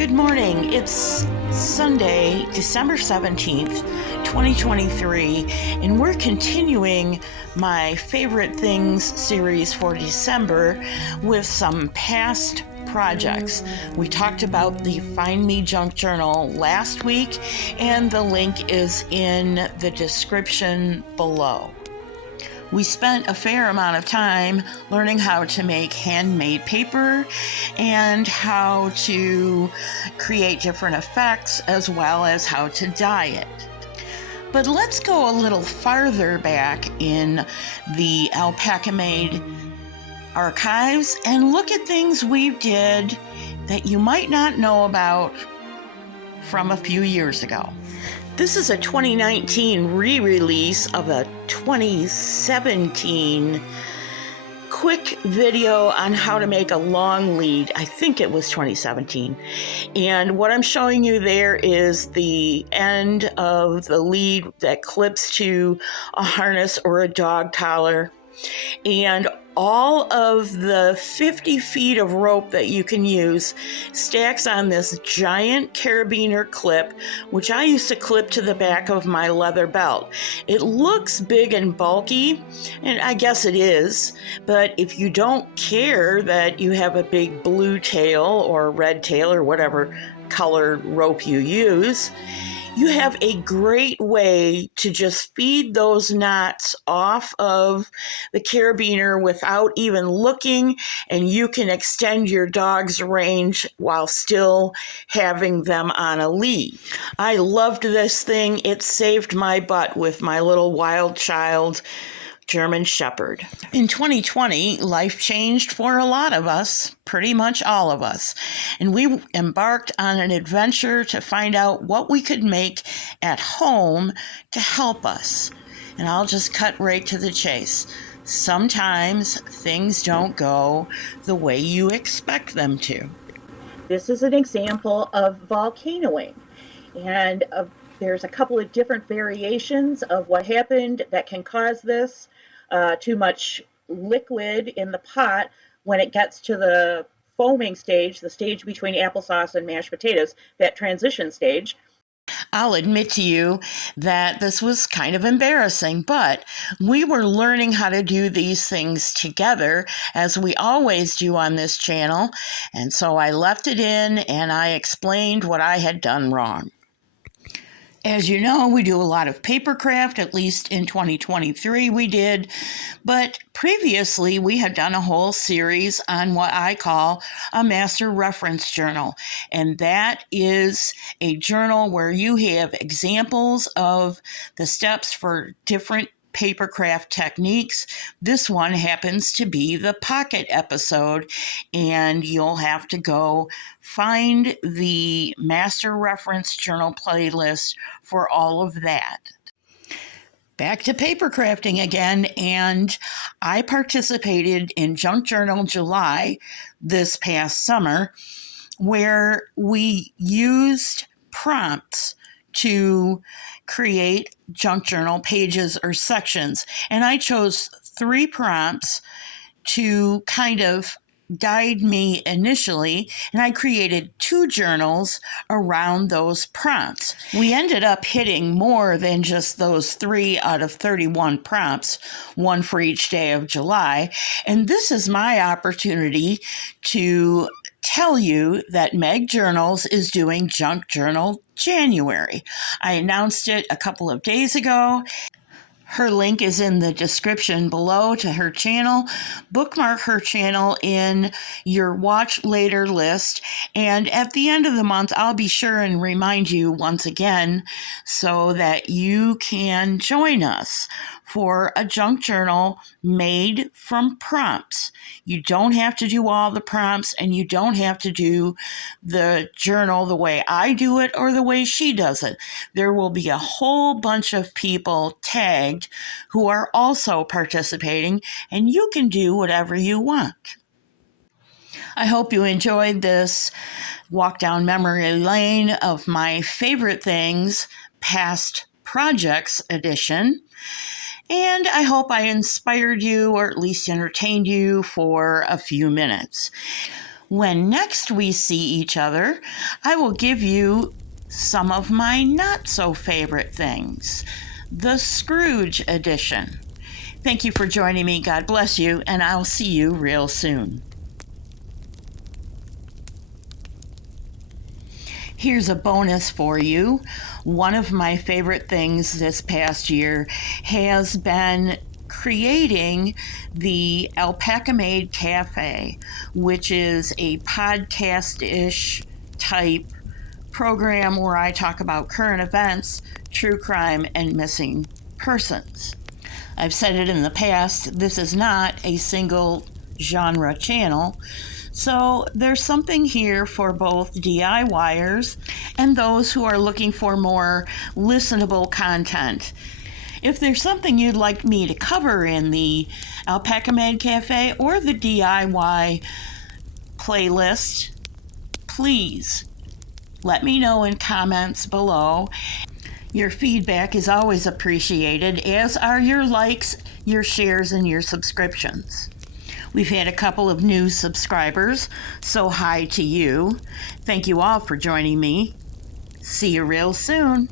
Good morning. It's Sunday, December 17th, 2023, and we're continuing my favorite things series for December with some past projects. We talked about the Find Me Junk Journal last week, and the link is in the description below. We spent a fair amount of time learning how to make handmade paper and how to create different effects as well as how to dye it. But let's go a little farther back in the Alpacamade archives and look at things we did that you might not know about from a few years ago. This is a 2019 re-release of a 2017 quick video on how to make a long lead. I think it was 2017. And what I'm showing you there is the end of the lead that clips to a harness or a dog collar. And all of the 50 feet of rope that you can use stacks on this giant carabiner clip, which I used to clip to the back of my leather belt. It looks big and bulky, and I guess it is, but if you don't care that you have a big blue tail or red tail or whatever colored rope you use, you have a great way to just feed those knots off of the carabiner without even looking, and you can extend your dog's range while still having them on a lead. I loved this thing. It saved my butt with my little wild child German Shepherd. In 2020, life changed for a lot of us, pretty much all of us, and we embarked on an adventure to find out what we could make at home to help us. And I'll just cut right to the chase. Sometimes things don't go the way you expect them to. This is an example of volcanoing, and there's a couple of different variations of what happened that can cause this. Too much liquid in the pot when it gets to the foaming stage, the stage between applesauce and mashed potatoes, that transition stage. I'll admit to you that this was kind of embarrassing, but we were learning how to do these things together, as we always do on this channel, and so I left it in and I explained what I had done wrong. As you know, we do a lot of papercraft, at least in 2023 we did, but previously we had done a whole series on what I call a master reference journal, and that is a journal where you have examples of the steps for different papercraft techniques. This one happens to be the pocket episode, and you'll have to go find the master reference journal playlist for all of that. Back to paper crafting again, and I participated in Junk Journal July this past summer, where we used prompts to create junk journal pages or sections. And I chose 3 prompts to kind of guide me initially, and I created 2 journals around those prompts. We ended up hitting more than just those 3 out of 31 prompts, one for each day of July. And this is my opportunity to tell you that Meg Journals is doing Junk Journal January. I announced it a couple of days ago. Her link is in the description below to her channel. Bookmark her channel in your watch later list. And at the end of the month, I'll be sure and remind you once again so that you can join us for a junk journal made from prompts. You don't have to do all the prompts, and you don't have to do the journal the way I do it or the way she does it. There will be a whole bunch of people tagged who are also participating, and you can do whatever you want. I hope you enjoyed this walk down memory lane of my favorite things, past projects edition. And I hope I inspired you, or at least entertained you for a few minutes. When next we see each other, I will give you some of my not so favorite things, the Scrooge edition. Thank you for joining me. God bless you, and I'll see you real soon. Here's a bonus for you. One of my favorite things this past year has been creating the Alpacamade Cafe, which is a podcast-ish type program where I talk about current events, true crime, and missing persons. I've said it in the past, this is not a single genre channel, so there's something here for both DIYers and those who are looking for more listenable content. If there's something you'd like me to cover in the Alpacamade Cafe or the DIY playlist, please let me know in comments below. Your feedback is always appreciated, as are your likes, your shares, and your subscriptions. We've had a couple of new subscribers, so hi to you. Thank you all for joining me. See you real soon.